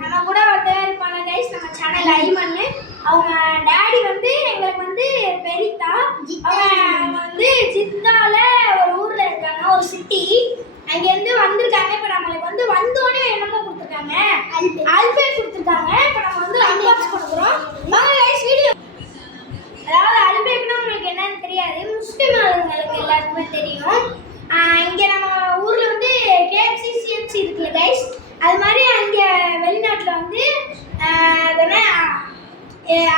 நம்ம கூட ஒருத்தர் இருப்பாங்க கைஸ், நம்ம சேனல் ஐமன்னு. அவங்க டாடி வந்து எங்களுக்கு வந்து பெரித்தா. அவங்க வந்து சித்தால ஒரு ஊர்ல இருக்காங்க, ஒரு சிட்டி. அங்கேருந்து வந்திருக்காங்க. இப்போ நம்மளுக்கு வந்து வந்தோடனே என்னமோ கொடுத்துருக்காங்க, அல்பே கொடுத்துருக்காங்க. இப்போ நம்ம வந்து அன்பாக்ஸ் பண்ணுறோம். வாங்க கைஸ் வீடியோ. அதாவது அல்பேக்குன்னா உங்களுக்கு என்னன்னு தெரியாது, முஸ்லிம் ஆளுங்களுக்கு எல்லாருக்குமே தெரியும். இங்கே நம்ம ஊரில் வந்து KFC CFC இருக்குல்ல கைஸ், அது மாதிரி அங்கே வெளிநாட்டில் வந்து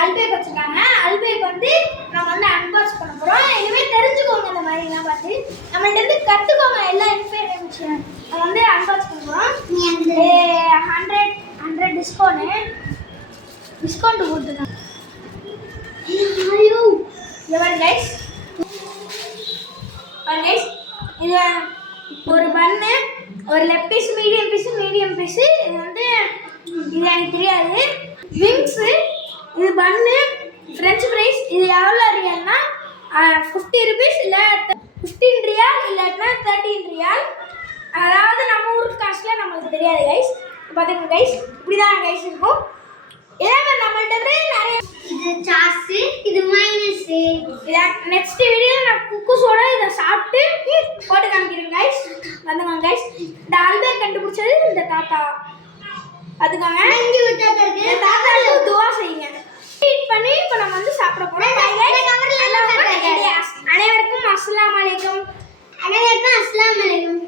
அல்பேக் வச்சுருக்காங்க. அல்பேக் வந்து நம்ம வந்து அன்பாக்ஸ் பண்ண போகிறோம். இனிமேல் தெரிஞ்சுக்கோங்க இந்த மாதிரிலாம் பார்த்து, நம்மள்ட்ட இருந்து கற்றுக்கோங்க எல்லா இன்ஃபர்மேஷன். நம்ம வந்து அன்பாக்ஸ் பண்ண போகிறோம். 100 டிஸ்கவுண்ட் கொடுத்துருக்காங்க. கைஸ் இது ஒரு பன்னு, ஒரு லெக் பீஸ், மீடியம் பீஸு. இது வந்து இது எனக்கு தெரியாது. விங்ஸு, இது பன்னு, ஃப்ரெஞ்ச் ஃப்ரைஸ். இது எவ்வளோ ரியல்னா 50 rupees, இல்லை 15 ரியால், இல்லாட்டினா 13 ரியால். அதாவது நம்ம ஊருக்கு காசுல நம்மளுக்கு தெரியாது கைஸ். பார்த்துங்க கைஸ், இப்படி தான் கைஸ் இருக்கும். இதே மாதிரி நம்மள்ட்ட நிறைய இது சாஸ், இது மைனஸ். நெக்ஸ்ட் வீடியோவில் நான் குக்கூஸோட இதை சாப்பிட்டு போட்டு காமிக்கிறேன் கைஸ். வந்துங்க கைஸ், இந்த அல்பே கண்டுபிடிச்சது இந்த தாத்தா. அதுக்காக தாத்தாவுக்கு துவா செய்யுங்க. ட்ரீட் பண்ணி இப்போ நம்ம வந்து சாப்பிட போகிறோம். அனைவருக்கும் அஸ்ஸலாமு அலைக்கும். அனைவருக்கும் அஸ்ஸலாமு அலைக்கும்.